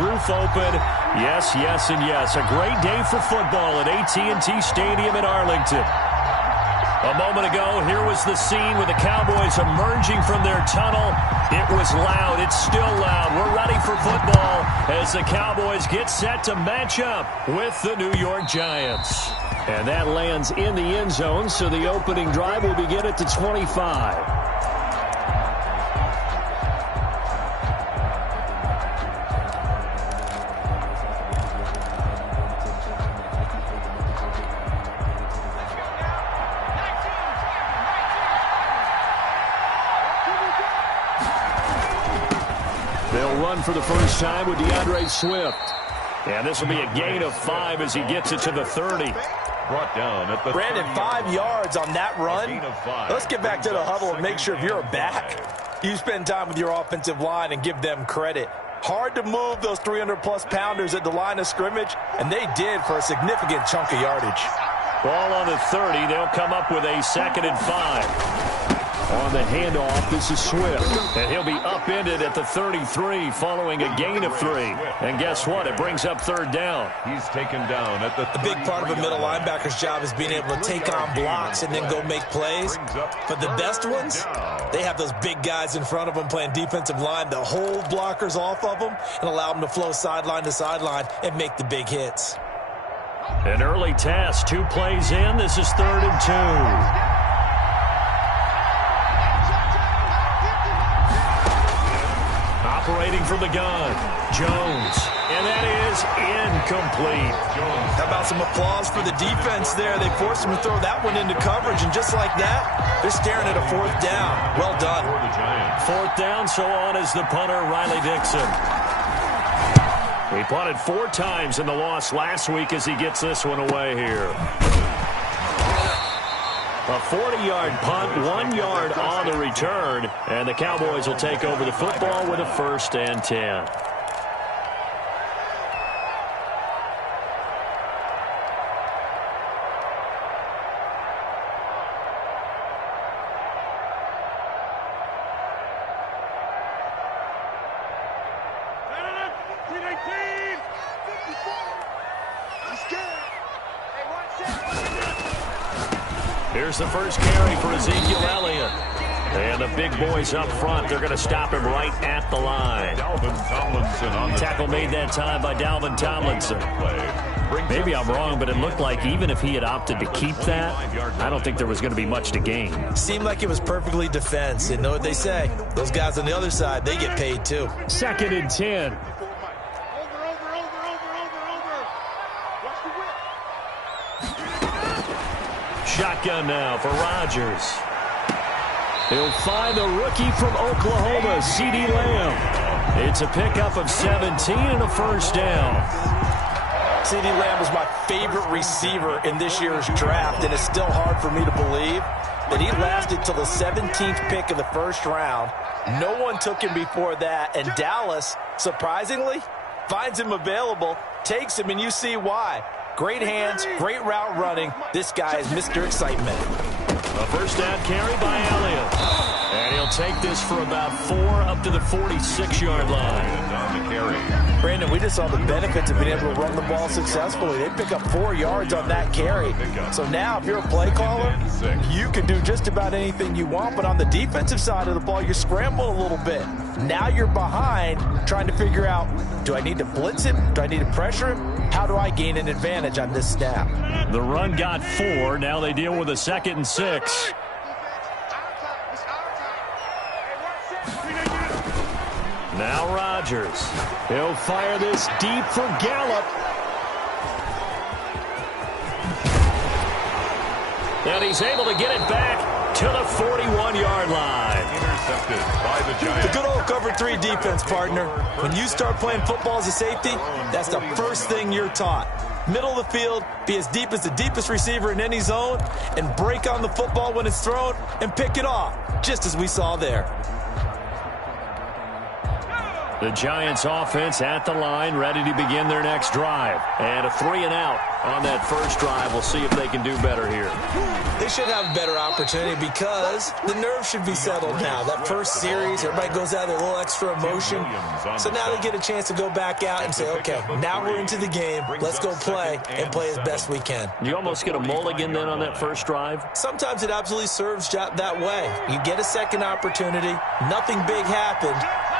Roof open. Yes, yes, and yes. A great day for football at AT&T Stadium in Arlington. A moment ago, here was the scene with the Cowboys emerging from their tunnel. It was loud. It's still loud. We're ready for football as the Cowboys get set to match up with the New York Giants. And that lands in the end zone, so the opening drive will begin at the 25. They'll run for the first time with DeAndre Swift. And this will be a gain of 5 as he gets it to the 30. Brought down at the Brandon, 5 yards on that run. Let's get back to the huddle and make sure if you're a back, you spend time with your offensive line and give them credit. Hard to move those 300-plus pounders at the line of scrimmage, and they did for a significant chunk of yardage. Ball on the 30. They'll come up with a 2nd and 5. On the handoff, this is Swift. And he'll be upended at the 33 following a gain of 3. And guess what? It brings up 3rd down. He's taken down at the A big part of a middle linebacker's job is being able to take on blocks and then go make plays. But the best ones, they have those big guys in front of them playing defensive line that hold blockers off of them and allow them to flow sideline to sideline and make the big hits. An early test. 2 plays in. This is 3rd and 2. Operating from the gun, Jones, and that is incomplete. How about some applause for the defense there? They forced him to throw that one into coverage, and just like that, they're staring at a 4th down. Well done. 4th down, so on is the punter, Riley Dixon. He punted 4 times in the loss last week as he gets this one away here. A 40-yard punt, 1 yard on the return, and the Cowboys will take over the football with a 1st and 10. Here's the first carry for Ezekiel Elliott. And the big boys up front, they're going to stop him right at the line. Tackle made that time by Dalvin Tomlinson. Maybe I'm wrong, but it looked like even if he had opted to keep that, I don't think there was going to be much to gain. Seemed like it was perfectly defense. And know what they say? Those guys on the other side, they get paid too. 2nd and 10. Shotgun now for Rodgers. He'll find the rookie from Oklahoma, CeeDee Lamb. It's a pickup of 17 and a 1st down. CeeDee Lamb was my favorite receiver in this year's draft, and it's still hard for me to believe that he lasted till the 17th pick of the 1st round. No one took him before that, and Dallas, surprisingly, finds him available, takes him, and you see why. Great hands, great route running. This guy is Mr. Excitement. A 1st down carry by Elliott. And he'll take this for about 4 up to the 46-yard line. On the carry. Brandon, we just saw the benefits of being able to run the ball successfully. They pick up 4 yards on that carry. So now if you're a play caller, you can do just about anything you want. But on the defensive side of the ball, you're scrambling a little bit. Now you're behind trying to figure out, do I need to blitz him? Do I need to pressure him? How do I gain an advantage on this snap? The run got 4. Now they deal with a 2nd and 6. Now Rodgers. He'll fire this deep for Gallup. And he's able to get it back to the 41-yard line. Intercepted by the Giants. The good old cover 3 defense, partner. When you start playing football as a safety, that's the first thing you're taught. Middle of the field, be as deep as the deepest receiver in any zone, and break on the football when it's thrown and pick it off, just as we saw there. The Giants offense at the line, ready to begin their next drive. And a 3-and-out on that first drive. We'll see if they can do better here. They should have a better opportunity because the nerves should be settled now. That first series, everybody goes out with a little extra emotion. So now they get a chance to go back out and say, okay, now we're into the game. Let's go play and play as best we can. You almost get a mulligan then on that first drive? Sometimes it absolutely serves that way. You get a second opportunity. Nothing big happened.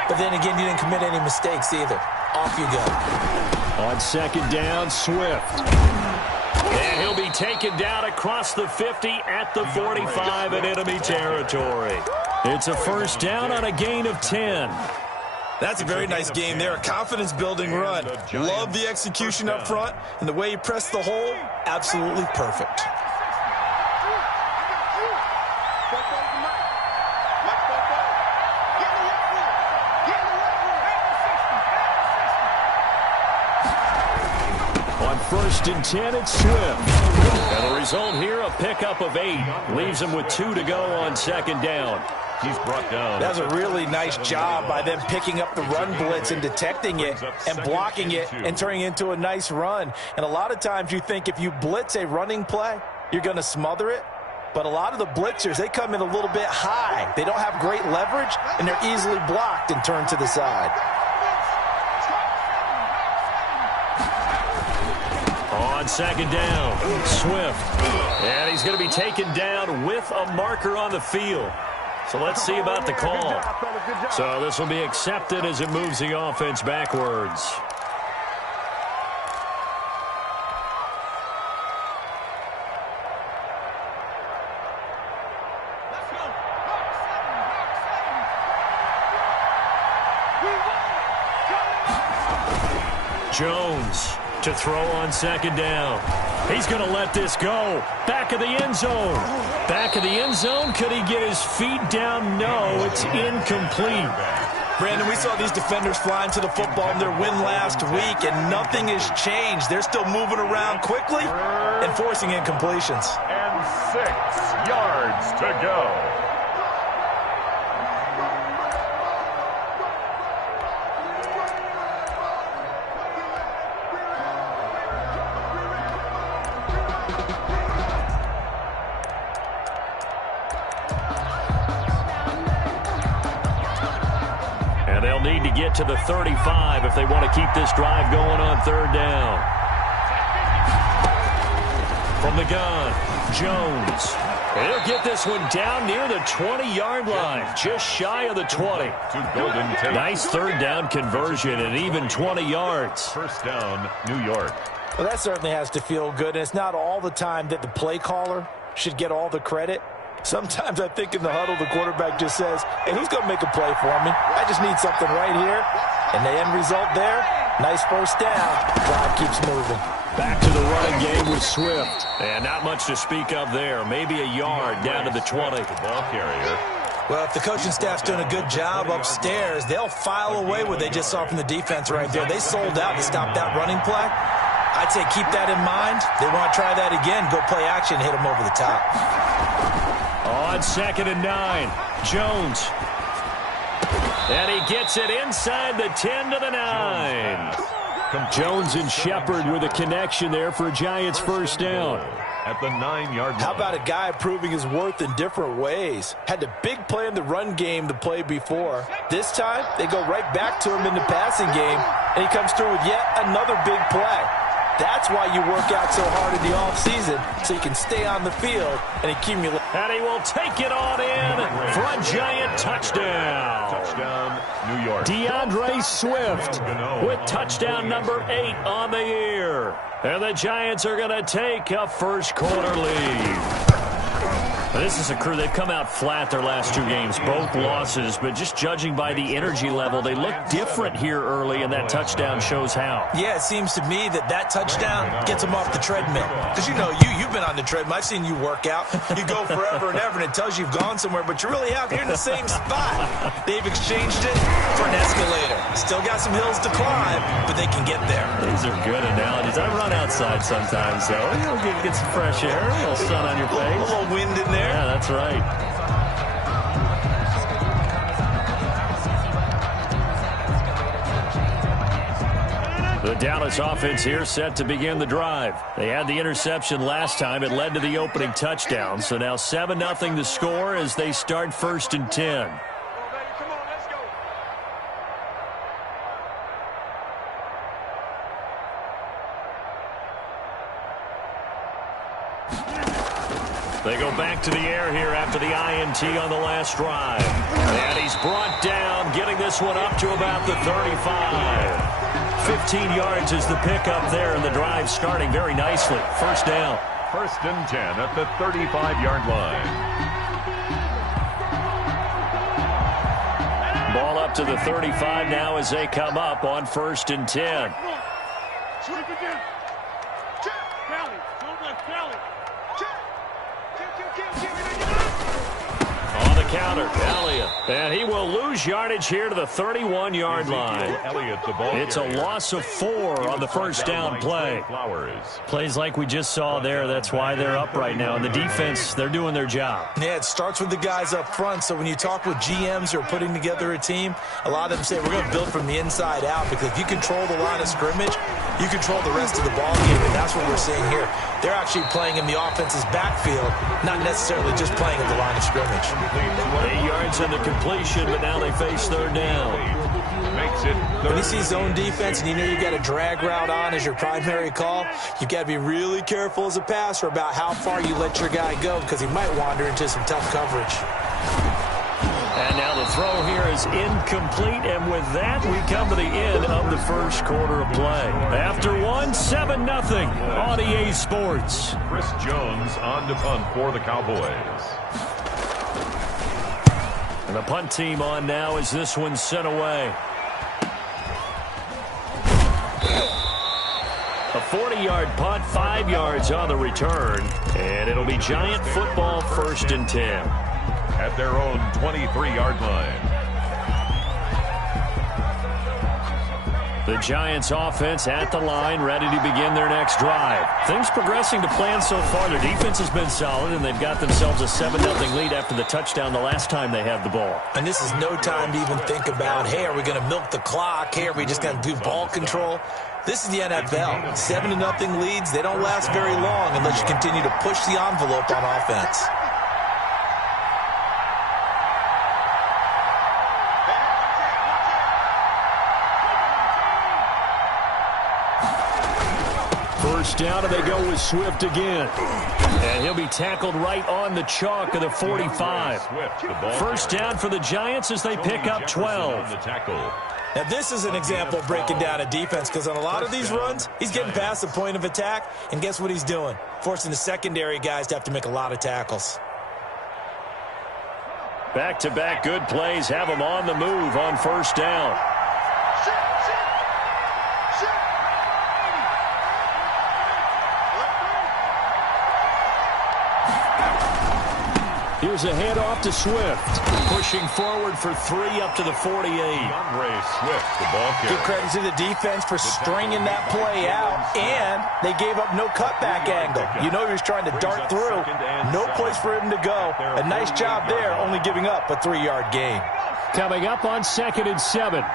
But then again, you didn't commit any mistakes either. Off you go. On second down, Swift. And he'll be taken down across the 50 at the 45 in enemy territory. It's a first down on a gain of 10. That's a very nice game there. A confidence-building run. Love the execution up front. And the way he pressed the hole, absolutely perfect. First and 10, it's Swift. And the result here, a pickup of 8. Leaves him with 2 to go on second down. He's brought down. That was a really nice job by them picking up the run blitz and detecting it and blocking it and turning it into a nice run. And a lot of times you think if you blitz a running play, you're going to smother it. But a lot of the blitzers, they come in a little bit high. They don't have great leverage, and they're easily blocked and turned to the side. On second down, Swift. And he's going to be taken down with a marker on the field. So let's see about the call. So this will be accepted as it moves the offense backwards. Jones to throw on second down. He's going to let this go. Back of the end zone. Back of the end zone. Could he get his feet down? No, it's incomplete. Brandon, we saw these defenders flying to the football in their win last week, and nothing has changed. They're still moving around quickly and forcing incompletions. And 6 yards to go. They'll need to get to the 35 if they want to keep this drive going on third down. From the gun, Jones. He'll get this one down near the 20-yard line, just shy of the 20. Nice third down conversion and even 20 yards. First down, New York. Well, that certainly has to feel good. And it's not all the time that the play caller should get all the credit. Sometimes I think in the huddle, the quarterback just says, hey, who's going to make a play for me? I just need something right here. And the end result there, nice first down. Drive keeps moving. Back to the running game with Swift. And not much to speak of there. Maybe a yard down to the 20. The ball carrier. Well, if the coaching staff's doing a good job upstairs, they'll file away what they just saw from the defense right there. They sold out to stop that running play. I'd say keep that in mind. They want to try that again. Go play action, hit them over the top. On second and 9, Jones. And he gets it inside the 10 to the 9. Jones and Shepard with a connection there for a Giants first down. At the 9-yard line. How about a guy proving his worth in different ways? Had a big play in the run game to play before. This time, they go right back to him in the passing game, and he comes through with yet another big play. That's why you work out so hard in the offseason, so you can stay on the field and accumulate. And he will take it on in for a Giant touchdown. Touchdown, New York. DeAndre Swift with touchdown number 8 on the year. And the Giants are going to take a first quarter lead. This is a crew, they've come out flat their last 2 games, both losses, but just judging by the energy level, they look different here early, and that touchdown shows how. Yeah, it seems to me that touchdown gets them off the treadmill. Because, you know, you've been on the treadmill. I've seen you work out. You go forever and ever, and it tells you you've gone somewhere, but you really have. You're in the same spot. They've exchanged it for an escalator. Still got some hills to climb, but they can get there. These are good analogies. I run outside sometimes, though. You'll get some fresh air, a little sun on your face. A little wind in there. Yeah, that's right. The Dallas offense here set to begin the drive. They had the interception last time. It led to the opening touchdown. So now 7-0 the score as they start 1st and 10. They go back to the air here after the INT on the last drive. And he's brought down, getting this one up to about the 35. 15 yards is the pickup there, and the drive starting very nicely. 1st down. 1st and 10 at the 35-yard line. Ball up to the 35 now as they come up on 1st and 10. On the counter, Elliott. And he will lose yardage here to the 31-yard line. It's a loss of 4 on the 1st down play. Plays like we just saw there. That's why they're up right now. And the defense, they're doing their job. Yeah, it starts with the guys up front. So when you talk with GMs who are putting together a team, a lot of them say we're going to build from the inside out, because if you control the line of scrimmage, you control the rest of the ball game, and that's what we're seeing here. They're actually playing in the offense's backfield, not necessarily just playing at the line of scrimmage. 8 yards in the completion, but now they face 3rd down. When you see zone defense and you know you've got a drag route on as your primary call, you've got to be really careful as a passer about how far you let your guy go, because he might wander into some tough coverage. And now the throw here is incomplete, and with that, we come to the end of the 1st quarter of play. After 7-0 on EA Sports. Chris Jones on to punt for the Cowboys. And the punt team on now as this one's sent away. A 40-yard punt, 5 yards on the return, and it'll be Giant football 1st and 10. At their own 23-yard line. The Giants offense at the line, ready to begin their next drive. Things progressing to plan so far. Their defense has been solid, and they've got themselves a 7-0 lead after the touchdown the last time they had the ball. And this is no time to even think about, hey, are we going to milk the clock? Hey, are we just going to do ball control? This is the NFL. 7-0 leads, they don't last very long unless you continue to push the envelope on offense. First down, and they go with Swift again. And he'll be tackled right on the chalk of the 45. First down for the Giants as they pick up 12. Now, this is an example of breaking down a defense, because on a lot of these runs, he's getting past the point of attack, and guess what he's doing? Forcing the secondary guys to have to make a lot of tackles. Back-to-back good plays have them on the move on 1st down. Here's a handoff to Swift. Pushing forward for 3 up to the 48. Swift, the ball carrier. Give credit to the defense for stringing that play out, and they gave up no cutback angle. You know he was trying to dart through. No place for him to go. A nice job there, only giving up a 3-yard gain. Coming up on 2nd and 7.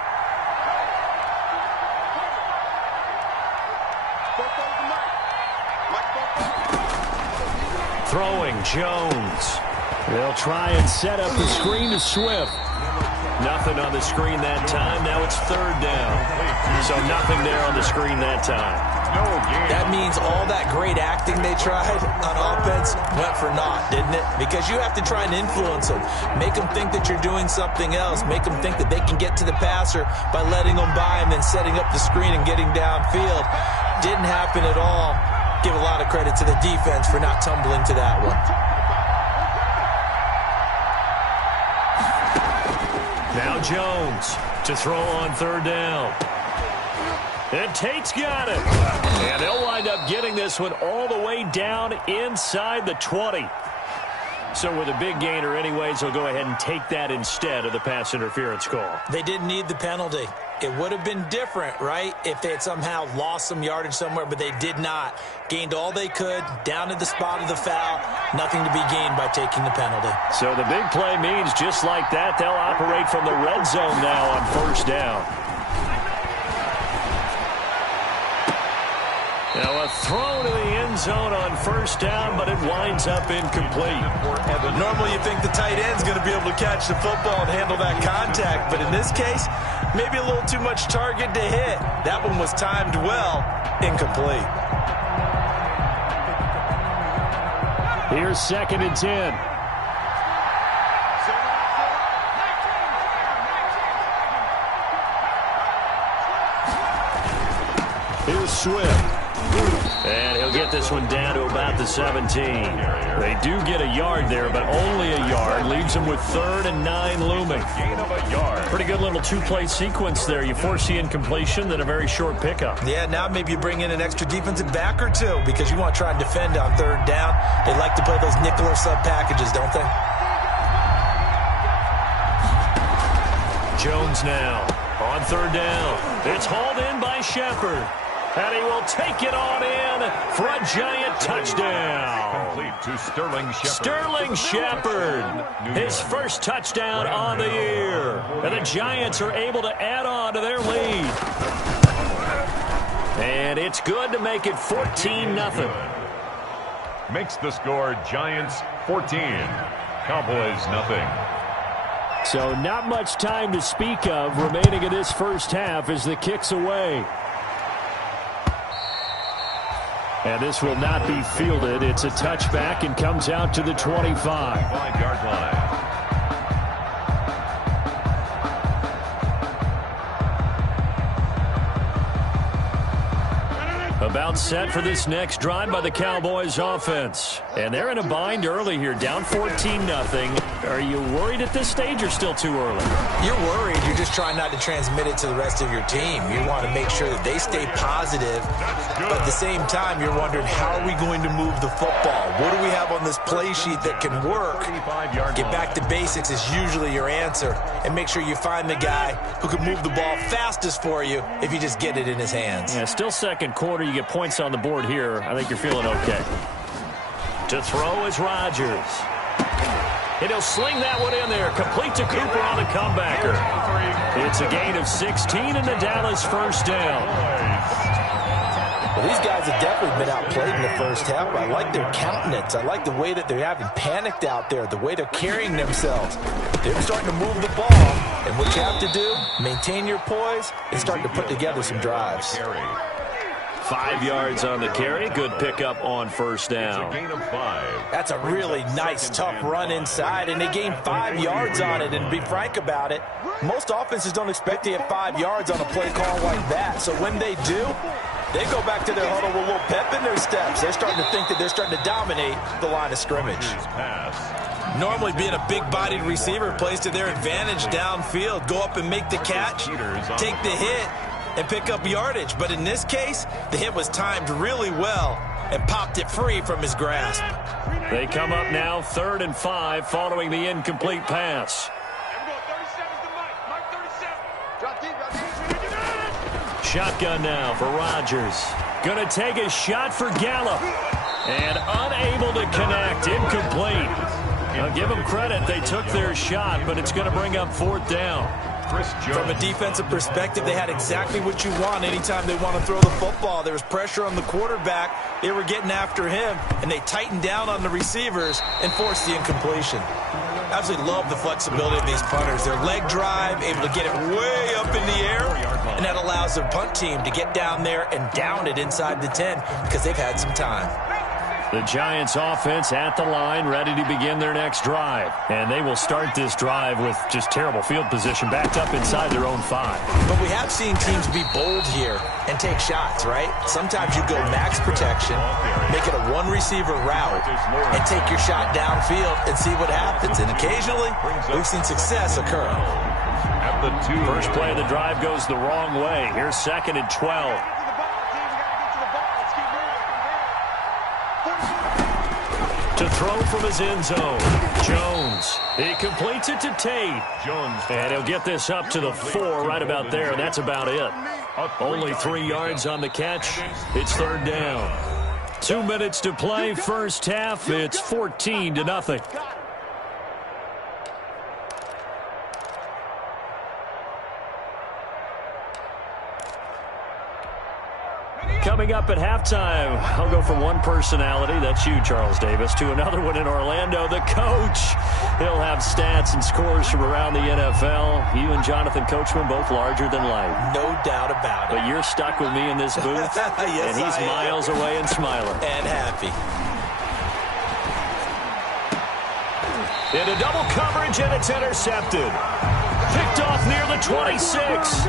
Throwing, Jones. They'll try and set up the screen to Swift. Nothing on the screen that time. Now it's 3rd down. So nothing there on the screen that time. That means all that great acting they tried on offense went for naught, didn't it? Because you have to try and influence them. Make them think that you're doing something else. Make them think that they can get to the passer by letting them by and then setting up the screen and getting downfield. Didn't happen at all. Give a lot of credit to the defense for not tumbling to that one. Now Jones to throw on 3rd down. And Tate's got it. And they'll wind up getting this one all the way down inside the 20. So with a big gainer anyways, they'll go ahead and take that instead of the pass interference call. They didn't need the penalty. It would have been different, right, if they had somehow lost some yardage somewhere, but they did not. Gained all they could, down to the spot of the foul. Nothing to be gained by taking the penalty. So the big play means just like that, they'll operate from the red zone now on 1st down. Now a throw to the end zone on first down, but it winds up incomplete. Normally you think the tight end's going to be able to catch the football and handle that contact, but in this case, maybe a little too much target to hit. That one was timed well, incomplete. Here's 2nd and 10. Here's Swift. And he'll get this one down to about the 17. They do get a yard there, but only a yard. Leaves them with 3rd and 9 looming. Gain of a yard. Pretty good little two-play sequence there. You force the incompletion, then a very short pickup. Yeah, now maybe you bring in an extra defensive back or two because you want to try and defend on 3rd down. They like to play those nickel or sub packages, don't they? Jones now on 3rd down. It's hauled in by Shepard. And he will take it on in for a giant touchdown. Complete to Sterling Shepard. Sterling Shepard, his first touchdown on the year. And the Giants are able to add on to their lead. And it's good to make it 14-0. Makes the score Giants 14. Cowboys nothing. So not much time to speak of remaining in this first half as the kick's away. And this will not be fielded. It's a touchback and comes out to the 25. 5-yard line. About set for this next drive by the Cowboys offense. And they're in a bind early here, down 14-0. Are you worried at this stage or still too early? You're worried. You're just trying not to transmit it to the rest of your team. You want to make sure that they stay positive. But at the same time, you're wondering, how are we going to move the football? What do we have on this play sheet that can work? Get back to basics is usually your answer. And make sure you find the guy who can move the ball fastest for you if you just get it in his hands. Yeah, still second quarter. You get points on the board here. I think you're feeling okay. To throw is Rodgers. And he'll sling that one in there. Complete to Cooper on the comebacker. It's a gain of 16 and the Dallas first down. Well, these guys have definitely been outplayed in the first half. I like their countenance. I like the way that they're having panicked out there, the way they're carrying themselves. They're starting to move the ball. And what you have to do, maintain your poise and start to put together some drives. 5 yards on the carry. Good pickup on first down. Gain of 5. That's a really nice, tough run inside, and they gained 5 yards on it. And to be frank about it, most offenses don't expect to get 5 yards on a play call like that. So when they do, they go back to their huddle with a little pep in their steps. They're starting to think that they're starting to dominate the line of scrimmage. Normally being a big-bodied receiver plays to their advantage downfield. Go up and make the catch, take the hit, and pick up yardage. But in this case, the hit was timed really well and popped it free from his grasp. They come up now 3rd and 5 following the incomplete pass. Shotgun now for Rodgers. Going to take a shot for Gallup. And unable to connect. Incomplete. Now give them credit. They took their shot, but it's going to bring up 4th down. From a defensive perspective, they had exactly what you want anytime they want to throw the football. There was pressure on the quarterback. They were getting after him, and they tightened down on the receivers and forced the incompletion. Absolutely love the flexibility of these punters. Their leg drive, able to get it way up in the air, and that allows their punt team to get down there and down it inside the 10 because they've had some time. The Giants offense at the line, ready to begin their next drive. And they will start this drive with just terrible field position, backed up inside their own 5. But we have seen teams be bold here and take shots, right? Sometimes you go max protection, make it a one-receiver route, and take your shot downfield and see what happens. And occasionally, we've seen success occur. At the 2. First play of the drive goes the wrong way. Here's 2nd and 12. To throw from his end zone. Jones. He completes it to Tate. Jones. And he'll get this up to the 4 right about there, and that's about it. Only 3 yards on the catch. It's 3rd down. 2 minutes to play first half. It's 14-0. Coming up at halftime, I'll go from one personality, that's you, Charles Davis, to another one in Orlando, the coach. He'll have stats and scores from around the NFL. You and Jonathan Coachman both larger than life. No doubt about it. But you're stuck with me in this booth, yes, and he's miles away and smiling. And happy. Into double coverage, and it's intercepted. Picked off near the 26.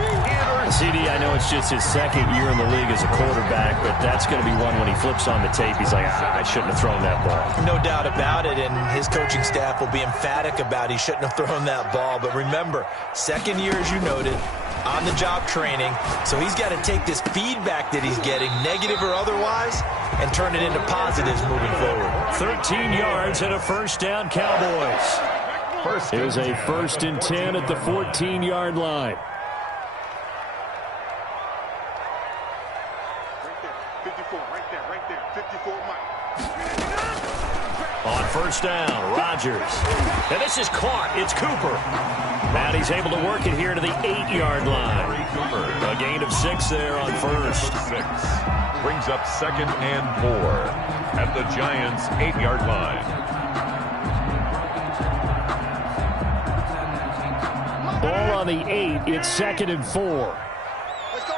CD, I know it's just his second year in the league as a quarterback, but that's going to be one when he flips on the tape. He's like, I shouldn't have thrown that ball. No doubt about it, and his coaching staff will be emphatic about he shouldn't have thrown that ball. But remember, second year, as you noted, on-the-job training, so he's got to take this feedback that he's getting, negative or otherwise, and turn it into positives moving forward. 13 yards and a first down, Cowboys. Here's a 1st and 10 at the 14-yard line. On first down, Rodgers. And this is caught. It's Cooper. And he's able to work it here to the 8-yard line. A gain of 6 there on first. Brings up 2nd and 4 at the Giants' 8-yard line. Ball on the 8. It's 2nd and 4. Let's go,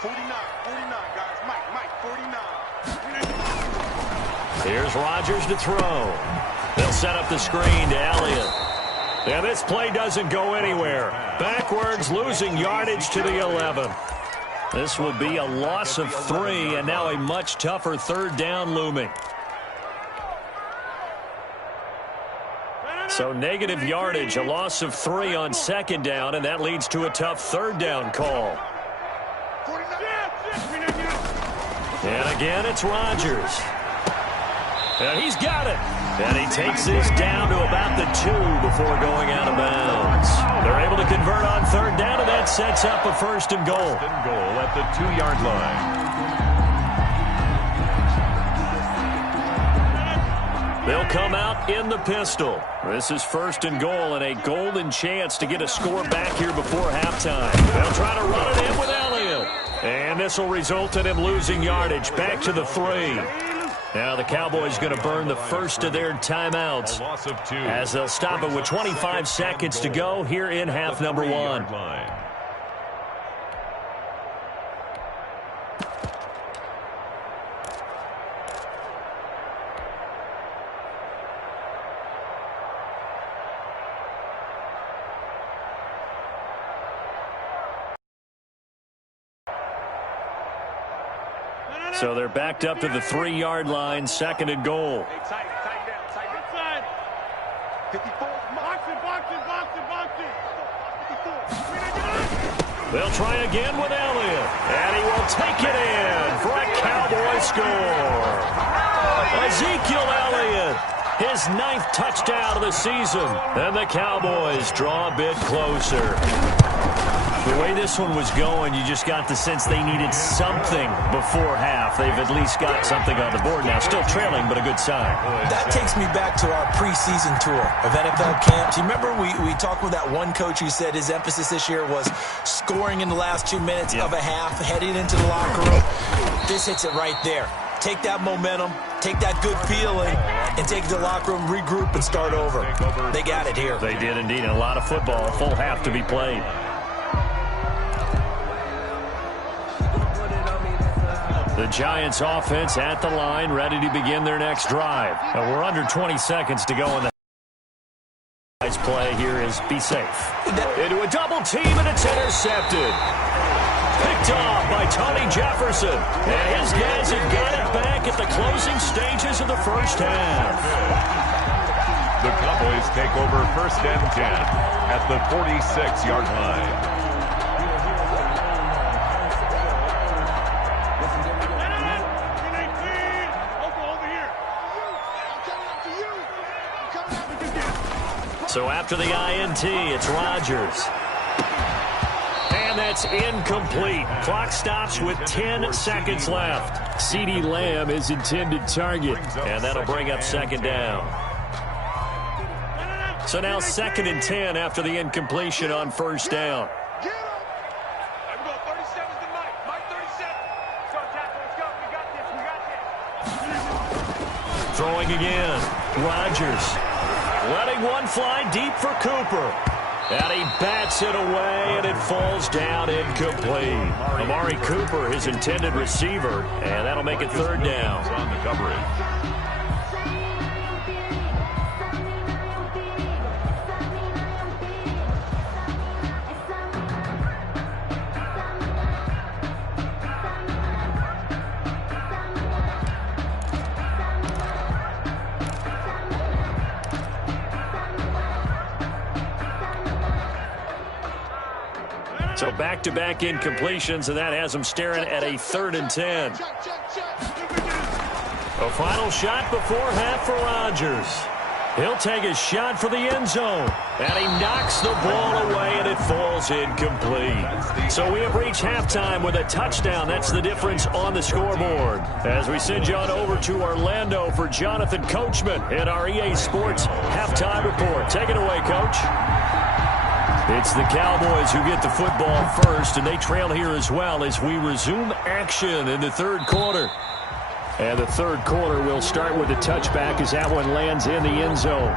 49, guys. Mike, 49. Here's Rodgers to throw. They'll set up the screen to Elliott. And this play doesn't go anywhere. Backwards, losing yardage to the 11. This will be a loss of 3, and now a much tougher 3rd down looming. So negative yardage, a loss of 3 on 2nd down, and that leads to a tough 3rd down call. And again, it's Rodgers. And he's got it. And he takes this down to about the 2 before going out of bounds. They're able to convert on 3rd down, and that sets up a 1st and goal. 1st and goal at the 2-yard line. They'll come out in the pistol. This is 1st and goal and a golden chance to get a score back here before halftime. They'll try to run it in with Elliott. And this will result in him losing yardage back to the 3. Now the Cowboys going to burn the first of their timeouts as they'll stop it with 25 seconds to go here in half number 1. So they're backed up to the 3-yard line, 2nd and goal. Tight down. 54. They'll try again with Elliott. And he will take it in for a Cowboy score. Ezekiel Elliott, his 9th touchdown of the season. And the Cowboys draw a bit closer. The way this one was going, you just got the sense they needed something before half. They've at least got something on the board now. Still trailing, but a good sign. That takes me back to our preseason tour of NFL camps. You remember we talked with that one coach who said his emphasis this year was scoring in the last 2 minutes of a half, heading into the locker room. This hits it right there. Take that momentum, take that good feeling, and take it to the locker room, regroup, and start over. They got it here. They did indeed, and a lot of football, a full half to be played. The Giants offense at the line, ready to begin their next drive. And we're under 20 seconds to go in the play. Here is be safe. Into a double team, and it's intercepted. Picked off by Tony Jefferson. And his guys have got it back at the closing stages of the first half. The Cowboys take over 1st and 10 at the 46-yard line. So after the INT, it's Rodgers. And that's incomplete. Clock stops with 10 seconds left. CeeDee Lamb is intended target, and that'll bring up 2nd down. So now 2nd and 10 after the incompletion on 1st down. Throwing again. Rodgers letting one fly deep for Cooper. And he bats it away, and it falls down incomplete. Amari Cooper, his intended receiver, and that'll make it third down. On the coverage. So back-to-back incompletions, and that has them staring at a 3rd and 10. A final shot before half for Rodgers. He'll take a shot for the end zone. And he knocks the ball away, and it falls incomplete. So we have reached halftime with a touchdown. That's the difference on the scoreboard. As we send you on over to Orlando for Jonathan Coachman in our EA Sports Halftime Report. Take it away, Coach. It's the Cowboys who get the football first, and they trail here as well as we resume action in the third quarter. And the third quarter will start with a touchback as that one lands in the end zone.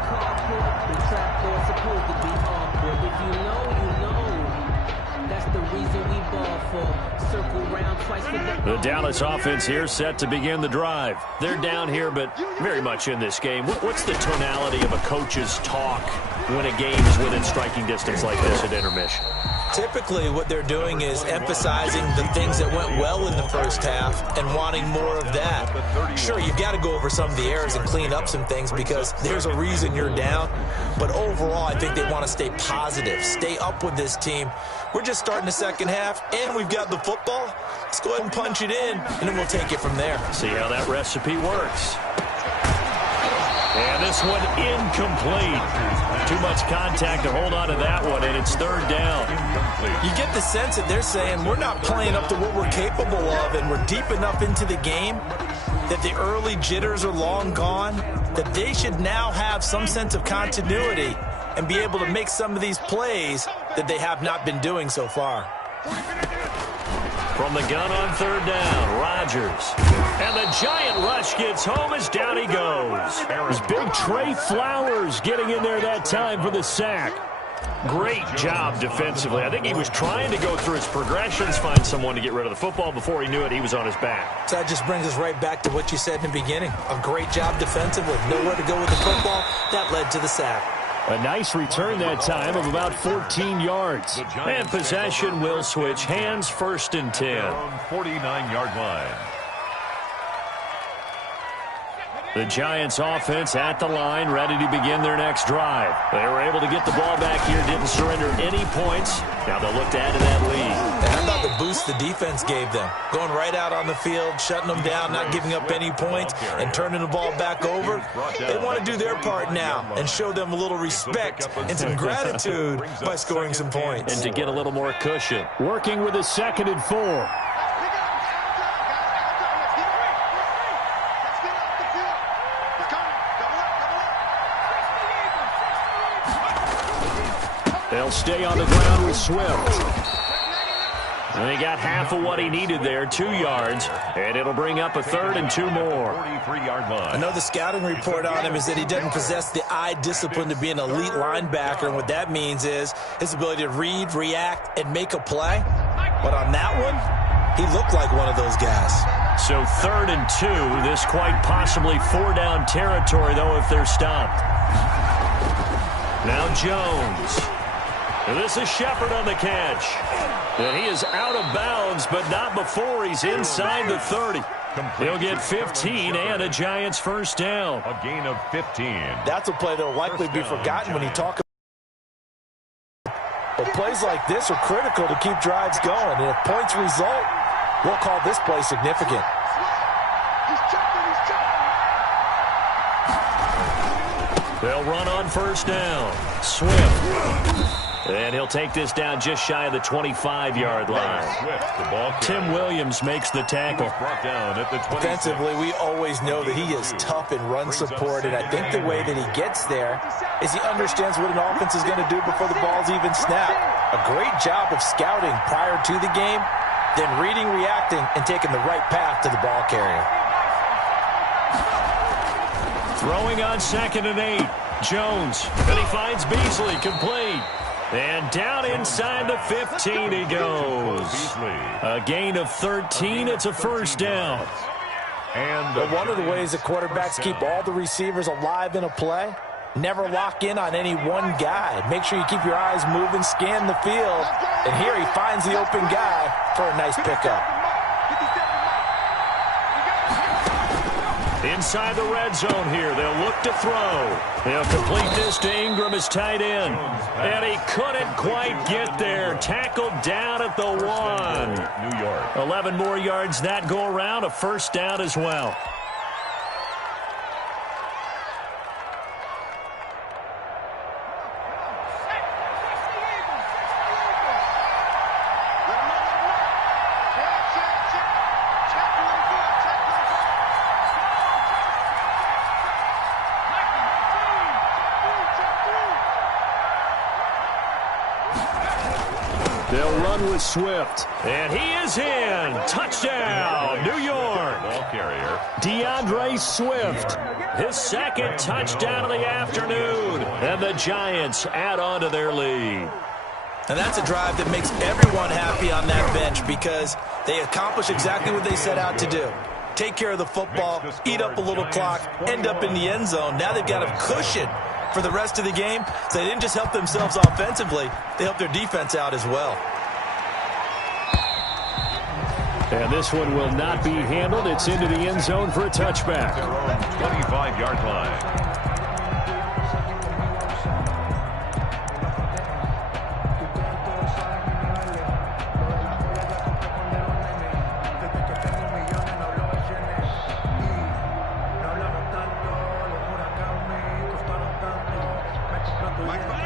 The Dallas offense here set to begin the drive. They're down here, but very much in this game. What's the tonality of a coach's talk when a game is within striking distance like this at intermission? Typically, what they're doing is emphasizing the things that went well in the first half and wanting more of that. Sure, you've got to go over some of the errors and clean up some things because there's a reason you're down. But overall, I think they want to stay positive, stay up with this team. We're just starting the second half, and we've got the football. Let's go ahead and punch it in, and then we'll take it from there. See how that recipe works. And this one incomplete. Too much contact to hold on to that one, and it's third down. You get the sense that they're saying we're not playing up to what we're capable of, and we're deep enough into the game that the early jitters are long gone, that they should now have some sense of continuity and be able to make some of these plays that they have not been doing so far. From the gun on third down, Rodgers. And the giant rush gets home as down he goes. There's big Trey Flowers getting in there that time for the sack. Great job defensively. I think he was trying to go through his progressions, find someone to get rid of the football. Before he knew it, he was on his back. So that just brings us right back to what you said in the beginning. A great job defensively. Nowhere to go with the football. That led to the sack. A nice return that time of about 14 yards. And possession will switch hands, 1st and 10. 49-yard line. The Giants offense at the line, ready to begin their next drive. They were able to get the ball back here, didn't surrender any points. Now they'll look to add to that lead. And how about the boost the defense gave them? Going right out on the field, shutting them down, not giving up any points, and turning the ball back over. They want to do their part now and show them a little respect and some gratitude by scoring some points. And to get a little more cushion. Working with a 2nd and 4. They'll stay on the ground with Swift. And they got half of what he needed there, 2 yards, and it'll bring up a 3rd and 2 more. 43-yard line. I know the scouting report on him is that he doesn't possess the eye discipline to be an elite linebacker, and what that means is his ability to read, react, and make a play. But on that one, he looked like one of those guys. So 3rd and 2, this quite possibly 4-down territory, though, if they're stopped. Now Jones. And this is Shepard on the catch. And he is out of bounds, but not before he's inside the 30. He'll get 15 and a Giants 1st down. A gain of 15. That's a play that will likely be forgotten when you talk about. But plays like this are critical to keep drives going. And if points result, we'll call this play significant. They'll run on 1st down. Swift. And he'll take this down just shy of the 25-yard line. Tim Williams makes the tackle. Defensively, we always know that he is tough in run support, and I think the way that he gets there is he understands what an offense is going to do before the ball's even snapped. A great job of scouting prior to the game, then reading, reacting, and taking the right path to the ball carrier. Throwing on 2nd and 8. Jones. And he finds Beasley. Complete. And down inside the 15 he goes. A gain of 13. It's a first down. And one of the ways the quarterbacks keep all the receivers alive in a play, never lock in on any one guy. Make sure you keep your eyes moving, scan the field. And here he finds the open guy for a nice pickup. Inside the red zone here, they'll look to throw. They'll complete this to Ingram, his tight end. And he couldn't quite get there. Tackled down at the 1. New York. 11 more yards that go around, a first down as well. They'll run with Swift. And he is in. Touchdown, New York. Ball carrier. DeAndre Swift. His 2nd touchdown of the afternoon. And the Giants add on to their lead. And that's a drive that makes everyone happy on that bench because they accomplish exactly what they set out to do. Take care of the football, eat up a little clock, end up in the end zone. Now they've got a cushion for the rest of the game. So they didn't just help themselves offensively, they helped their defense out as well. And this one will not be handled. It's into the end zone for a touchback. 25-yard line.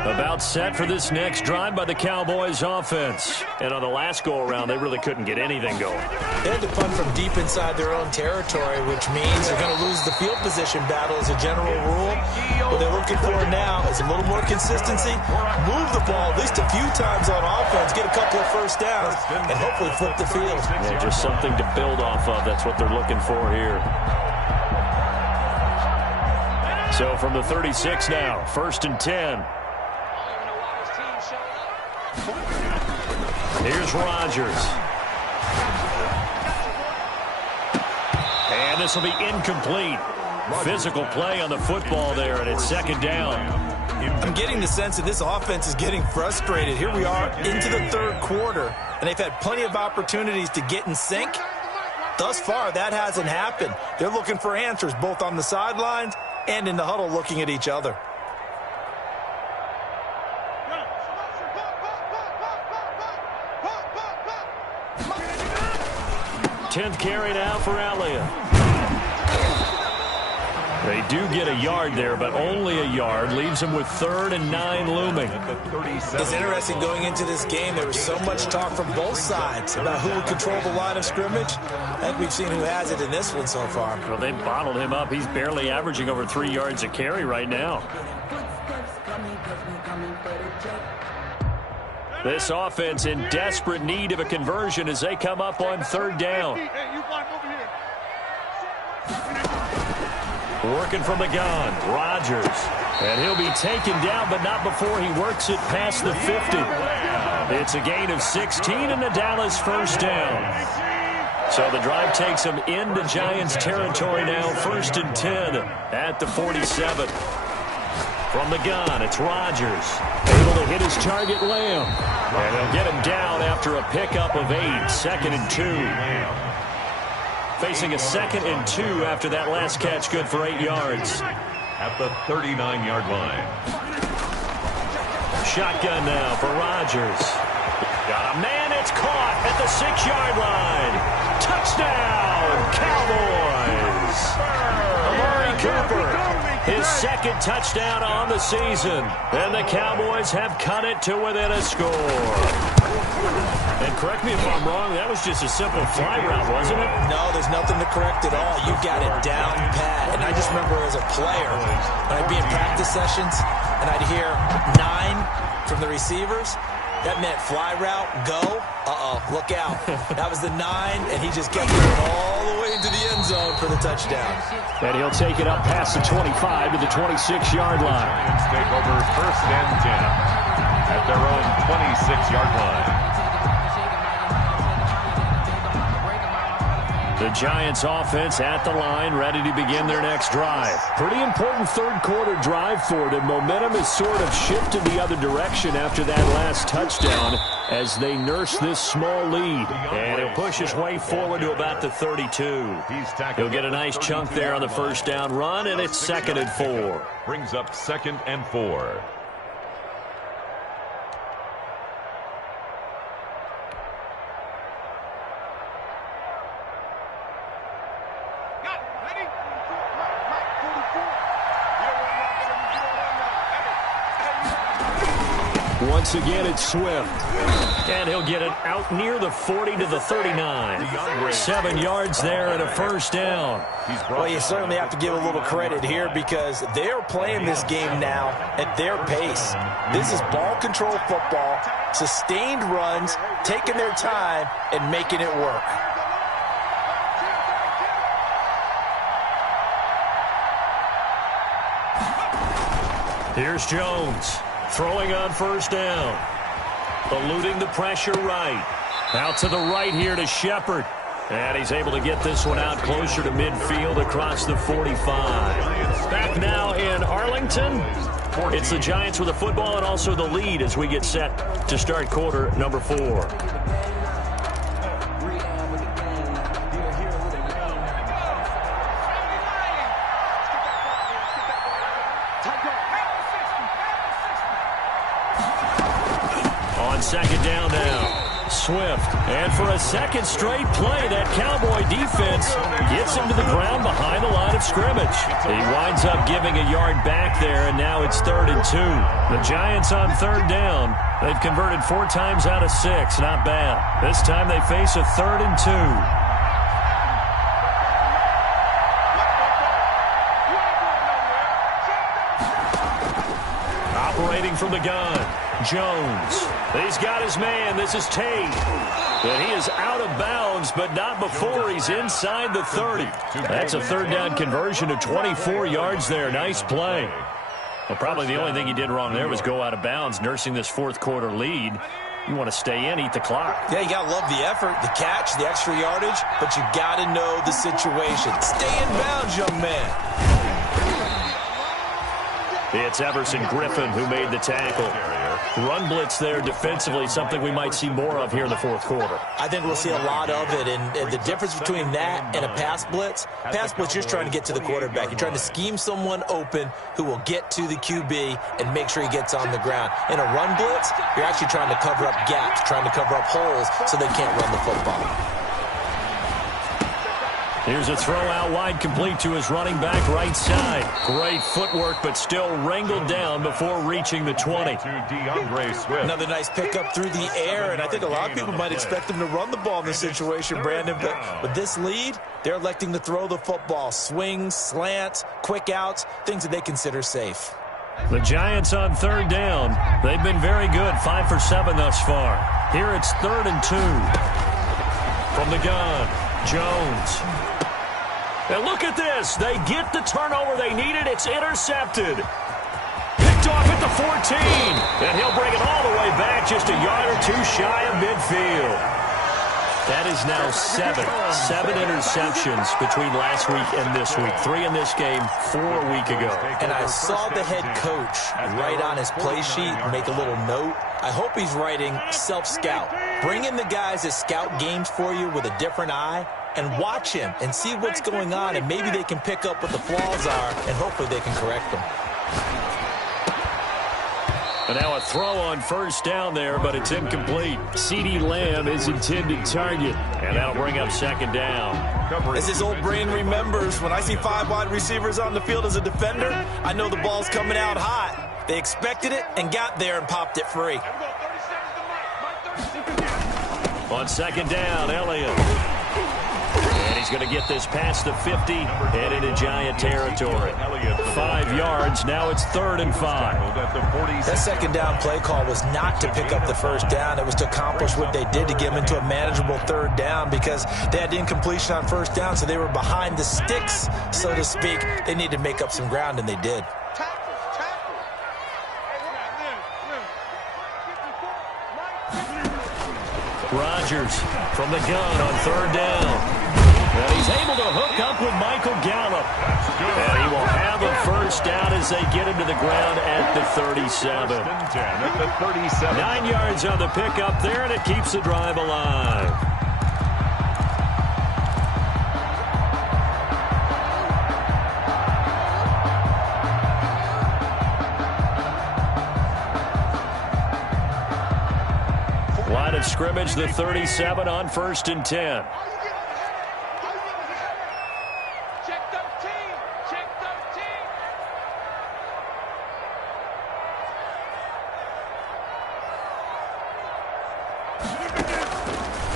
About set for this next drive by the Cowboys offense. And on the last go-around, they really couldn't get anything going. They had to punt from deep inside their own territory, which means they're going to lose the field position battle as a general rule. What they're looking for now is a little more consistency, move the ball at least a few times on offense, get a couple of first downs, and hopefully flip the field. Yeah, just something to build off of. That's what they're looking for here. So from the 36 now, 1st and 10. Here's Rodgers. And this will be incomplete. Physical play on the football there, and it's 2nd down. I'm getting the sense that this offense is getting frustrated. Here we are into the 3rd quarter, and they've had plenty of opportunities to get in sync. Thus far, that hasn't happened. They're looking for answers both on the sidelines and in the huddle looking at each other. 10th carry now for Elliott. They do get a yard there, but only a yard. Leaves them with 3rd and 9 looming. It's interesting going into this game. There was so much talk from both sides about who would control the line of scrimmage. I think we've seen who has it in this one so far. Well, they bottled him up. He's barely averaging over 3 yards a carry right now. This offense in desperate need of a conversion as they come up on 3rd down. Working from the gun, Rodgers. And he'll be taken down, but not before he works it past the 50. It's a gain of 16 and the Dallas first down. So the drive takes him into Giants territory now, 1st and 10 at the 47. From the gun, it's Rodgers. Able to hit his target, Lamb. And he'll get him down after a pickup of 8, 2nd and 2. Facing a 2nd and 2 after that last catch, good for 8 yards. At the 39-yard line. Shotgun now for Rodgers. Got a man, it's caught at the 6-yard line. Touchdown, Cowboys. Amari Cooper. His 2nd touchdown on the season. And the Cowboys have cut it to within a score. And correct me if I'm wrong, that was just a simple fly route, wasn't it? No, there's nothing to correct at all. You got it down pat. And I just remember as a player, when I'd be in practice sessions, and I'd hear 9 from the receivers, that meant fly route, go. Uh-oh, look out. That was the 9, and he just kept going all the way into the end zone for the touchdown. And he'll take it up past the 25 to the 26-yard line. Giants take over 1st and 10 at their own 26-yard line. The Giants offense at the line, ready to begin their next drive. Pretty important third quarter drive for them. Momentum has sort of shifted the other direction after that last touchdown as they nurse this small lead. And he'll push his way forward to about the 32. He'll get a nice chunk there on the first down run, and it's 2nd and 4. Brings up 2nd and 4. Once again, it's Swift. And he'll get it out near the 40 to the 39. 7 yards there and a first down. Well, you certainly have to give a little credit here because they're playing this game now at their pace. This is ball control football, sustained runs, taking their time and making it work. Here's Jones. Throwing on first down. Eluding the pressure right. Out to the right here to Shepard. And he's able to get this one out closer to midfield across the 45. Back now in Arlington. It's the Giants with the football and also the lead as we get set to start quarter number 4. Second down now. Swift. And for a second straight play, that Cowboy defense gets him to the ground behind the line of scrimmage. He winds up giving a yard back there, and now it's 3rd and 2. The Giants on 3rd down. They've converted 4 times out of 6. Not bad. This time they face a 3rd and 2. Operating from the gun. Jones. He's got his man. This is Tate. And he is out of bounds, but not before he's inside the 30. That's a 3rd down conversion of 24 yards there. Nice play. Well, probably the only thing he did wrong there was go out of bounds, nursing this 4th quarter lead. You want to stay in, eat the clock. Yeah, you got to love the effort, the catch, the extra yardage, but you got to know the situation. Stay in bounds, young man. It's Everson Griffin who made the tackle. Run blitz there defensively, something we might see more of here in the 4th quarter. I think we'll see a lot of it, and the difference between that and a pass blitz, you're just trying to get to the quarterback. You're trying to scheme someone open who will get to the QB and make sure he gets on the ground. In a run blitz, you're actually trying to cover up gaps, trying to cover up holes so they can't run the football. Here's a throw out wide, complete to his running back right side. Great footwork, but still wrangled down before reaching the 20. Another nice pickup through the air, and I think a lot of people might expect him to run the ball in this situation, Brandon. But with this lead, they're electing to throw the football. Swings, slants, quick outs, things that they consider safe. The Giants on 3rd down. They've been very good, 5 for 7 thus far. Here it's 3rd and 2. From the gun, Jones. And look at this. They get the turnover they needed. It's intercepted. Picked off at the 14. And he'll bring it all the way back just a yard or 2 shy of midfield. That is now 7 interceptions between last week and this week. 3 in this game, 4 a week ago. And I saw the head coach write on his play sheet, make a little note. I hope he's writing self-scout. Bring in the guys that scout games for you with a different eye and watch him and see what's going on, and maybe they can pick up what the flaws are, and hopefully they can correct them. And now a throw on first down there, but it's incomplete. CeeDee Lamb is intended target, and that'll bring up 2nd down. As his old brain remembers, when I see 5 wide receivers on the field as a defender, I know the ball's coming out hot. They expected it and got there and popped it free. On 2nd down, Elliott. And he's he's going to get this past the 50 and into Giant territory. 5 yards. Now it's 3rd and 5. That second down play call was not to pick up the first down. It was to accomplish what they did to get them into a manageable 3rd down because they had incompletion on first down, so they were behind the sticks, so to speak. They needed to make up some ground, and they did. Rodgers from the gun on 3rd down. And he's able to hook up with Michael Gallup. And he will have a first down as they get him to the ground at the 37. 9 yards on the pickup there, and it keeps the drive alive. Line of scrimmage, the 37 on 1st and 10. Check 13. Check 13.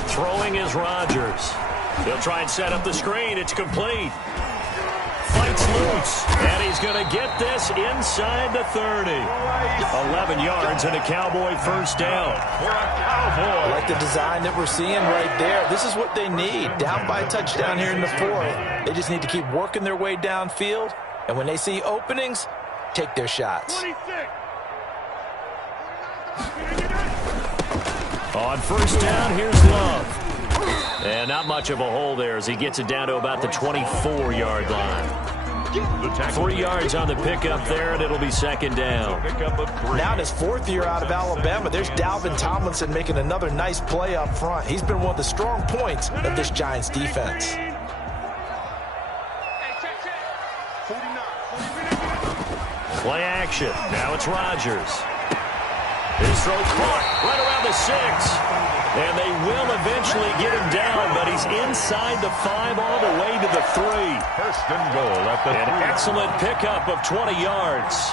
Throwing is Rodgers. He'll try and set up the screen. It's complete. Fights loose, and he's going to get this inside the 30. 11 yards and a Cowboy first down. I like the design that we're seeing right there. This is what they need. Down by a touchdown here in the 4th. They just need to keep working their way downfield, and when they see openings, take their shots. 26. On first down, here's Love. And not much of a hole there as he gets it down to about the 24-yard line. 3 yards on the pickup there, and it'll be 2nd down. Now in his 4th year out of Alabama, there's Dalvin Tomlinson making another nice play up front. He's been one of the strong points of this Giants defense. Play action. Now it's Rodgers. His throw caught right around the 6. And they will eventually get him down, but he's inside the 5 all the way to the 3. 1st and goal at the 3. An excellent pickup of 20 yards.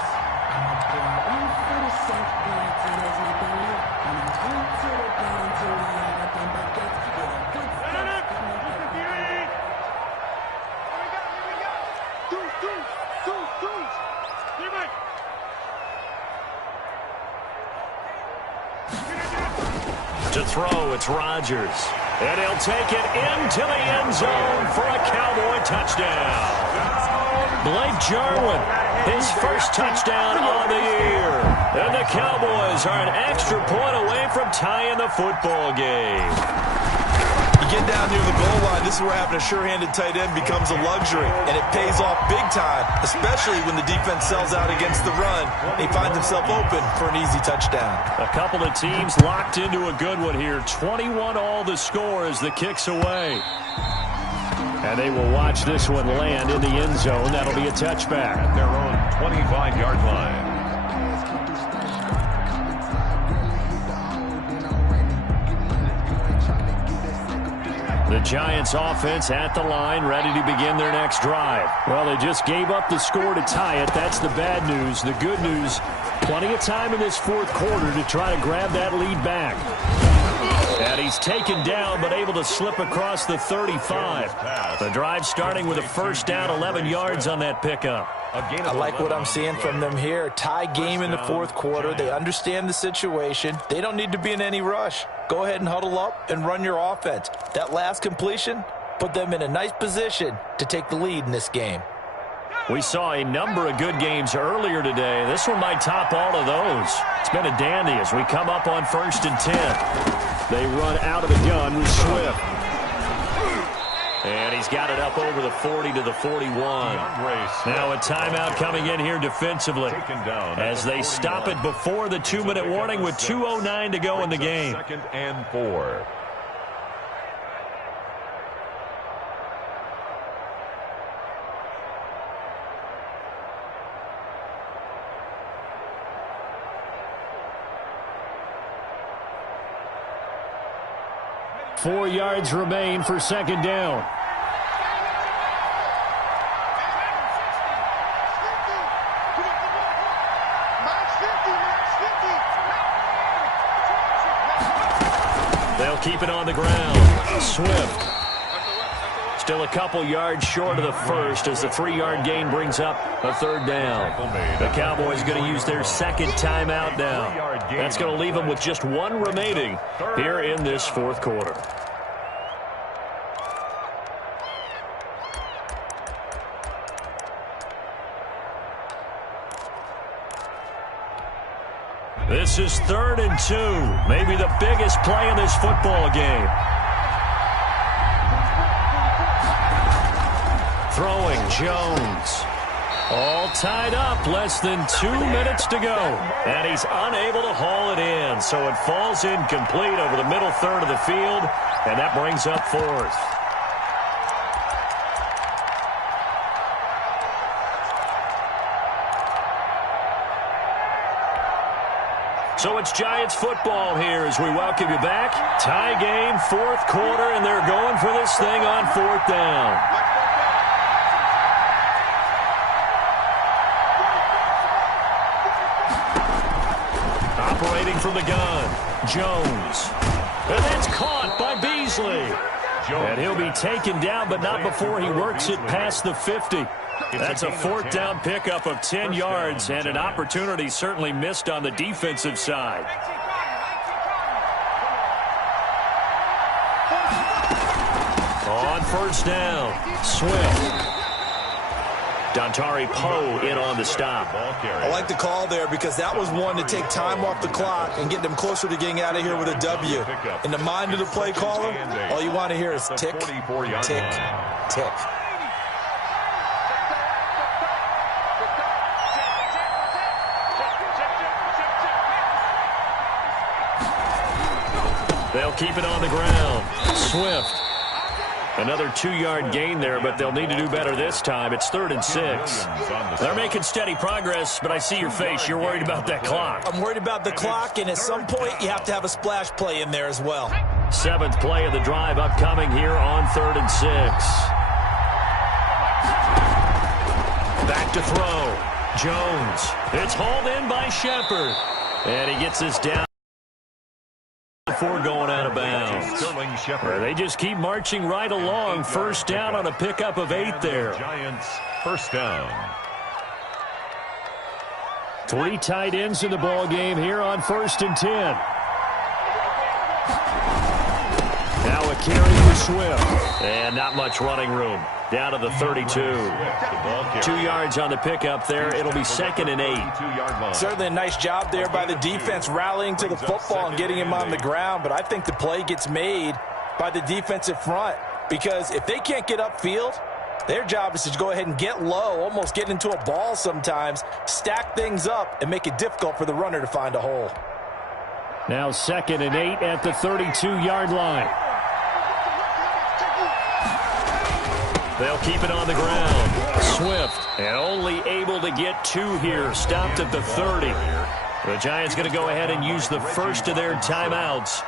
To throw, it's Rodgers. And he'll take it into the end zone for a Cowboy touchdown. Blake Jarwin, his first touchdown on the year. And the Cowboys are an extra point away from tying the football game. You get down near the goal line, this is where having a sure-handed tight end becomes a luxury, and it pays off big time, especially when the defense sells out against the run. He finds himself open for an easy touchdown. A couple of teams locked into a good one here. 21 all the score as the kick's away. And they will watch this one land in the end zone. That'll be a touchback. At their own 25-yard line. The Giants offense at the line, ready to begin their next drive. Well, they just gave up the score to tie it. That's the bad news. The good news, plenty of time in this 4th quarter to try to grab that lead back. And he's taken down, but able to slip across the 35. The drive starting with a first down, 11 yards on that pickup. I like what I'm seeing from them here. Tie game in the 4th quarter. They understand the situation. They don't need to be in any rush. Go ahead and huddle up and run your offense. That last completion put them in a nice position to take the lead in this game. We saw a number of good games earlier today. This one might top all of those. It's been a dandy as we come up on 1st and 10. They run out of the gun with Swift. And he's got it up over the 40 to the 41. Now a timeout coming in here defensively as they stop it before the 2-minute warning with 2:09 to go in the game. 2nd and 4. Four yards remain for 2nd down. They'll keep it on the ground. Swift Still a couple yards short of the first as the 3-yard gain brings up a third down. The Cowboys going to use their second timeout now. That's going to leave them with just one remaining here in this fourth quarter. This is 3rd and 2, maybe the biggest play in this football game. Throwing Jones. All tied up, less than 2 minutes to go. And he's unable to haul it in, so it falls incomplete over the middle third of the field, and that brings up 4th. So it's Giants football here as we welcome you back. Tie game, 4th quarter, and they're going for this thing on 4th down. Operating from the gun, Jones. And that's caught by Beasley. And he'll be taken down, but not before he works it past the 50. That's a 4th down pickup of 10 yards and an opportunity certainly missed on the defensive side. On 1st down, Swift. Dontari Poe in on the stop. I like the call there because that was one to take time off the clock and get them closer to getting out of here with a W. In the mind of the play caller, all you want to hear is tick, tick, tick. They'll keep it on the ground. Swift. Another 2-yard gain there, but they'll need to do better this time. It's 3rd and 6. They're making steady progress, but I see your face. You're worried about that clock. I'm worried about the clock, and at some point you have to have a splash play in there as well. 7th play of the drive upcoming here on 3rd and 6. Back to throw. Jones. It's hauled in by Shepard. And he gets this down before going out of bounds. They just keep marching right along. 1st down on a pickup of 8 there. Giants, 1st down. 3 tight ends in the ball game here on 1st and 10. Now a carry for Swift. And not much running room. Down to the 32. 2 yards on the pickup there. It'll be 2nd and 8. Certainly a nice job there by the defense rallying to the football and getting him on the ground. But I think the play gets made by the defensive front. Because if they can't get upfield, their job is to go ahead and get low, almost get into a ball sometimes, stack things up, and make it difficult for the runner to find a hole. Now 2nd and 8 at the 32-yard line. They'll keep it on the ground. Swift, and only able to get 2 here. Stopped at the 30. The Giants going to go ahead and use the first of their timeouts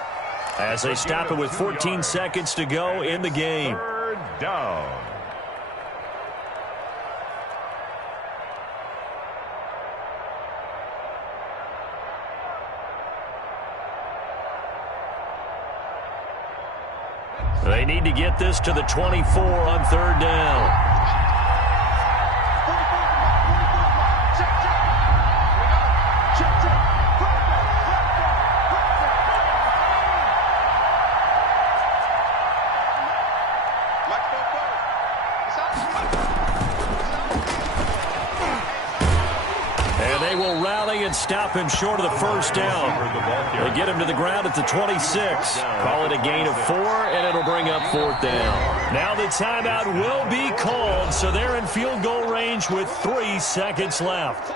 as they stop it with 14 seconds to go in the game. 3rd down. They need to get this to the 24 on 3rd down. And they will rally and stop him short of the 1st down. They get him to the ground at the 26. Call it a gain of 4, and it'll bring up 4th down. Now the timeout will be called, so they're in field goal range with 3 seconds left.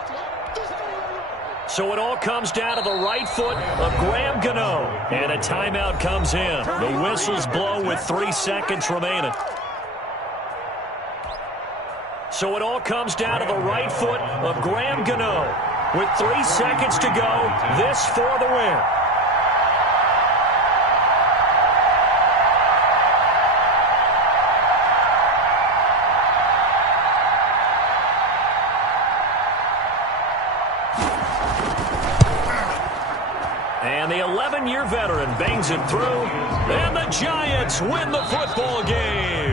So it all comes down to the right foot of Graham Gano, and a timeout comes in. The whistles blow with 3 seconds remaining. So it all comes down to the right foot of Graham Gano. With 3 seconds to go, this for the win. And the 11-year veteran bangs it through, and the Giants win the football game.